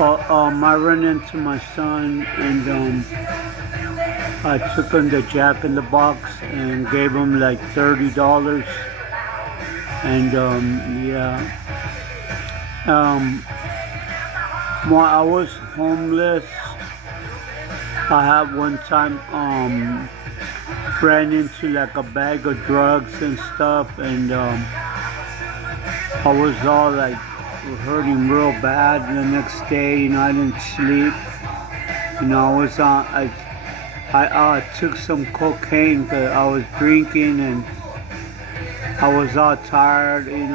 I ran into my son and I took him to Jack in the Box and gave him like $30. And yeah, um, while I was homeless, I had one time ran into like a bag of drugs and stuff, and I was all like hurting real bad the next day. I didn't sleep. I was on. I took some cocaine because I was drinking and I was all tired. And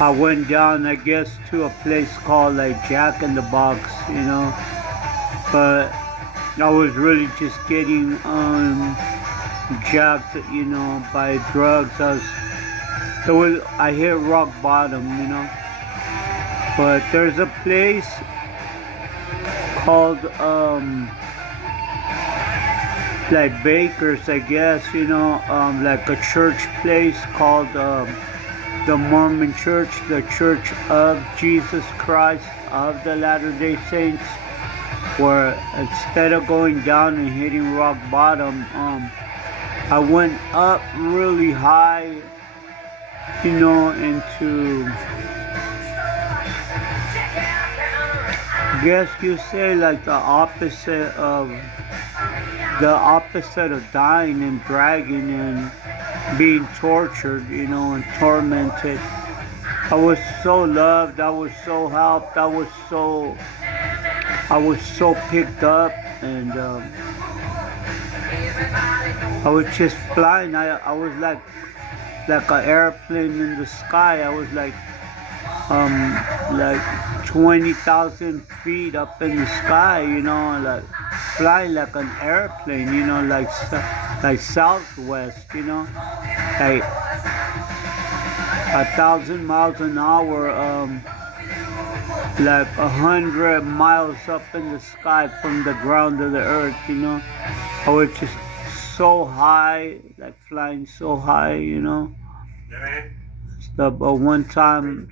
I went down, I guess, to a place called like Jack in the Box. But I was really just getting jacked, by drugs. I hit rock bottom. But there's a place called like Baker's, I guess, like a church place called the Mormon Church, the Church of Jesus Christ of the Latter-day Saints, where instead of going down and hitting rock bottom, I went up really high, into, guess you say, like the opposite of dying and dragging and being tortured, and tormented. I was so loved, I was so helped, I was so picked up, and I was just flying. I was like an airplane in the sky. I was like 20,000 feet up in the sky, like flying like an airplane, like Southwest, like 1,000 miles an hour, like 100 miles up in the sky from the ground to the earth. I was just so high, like flying so high, stuff. But one time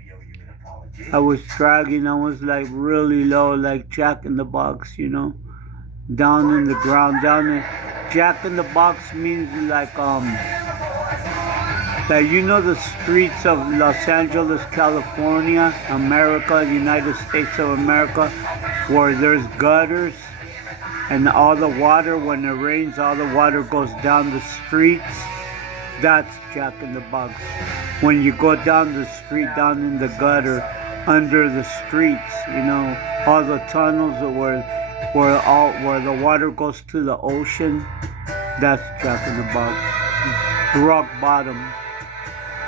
I was dragging, I was like really low, like Jack in the Box, down in the ground, Jack in the Box means like the streets of Los Angeles, California, America, United States of America, where there's gutters and all the water, when it rains, all the water goes down the streets. That's Jack in the Box. When you go down the street, down in the gutter, under the streets, all the tunnels where the water goes to the ocean, that's Jack in the Box. Rock bottom.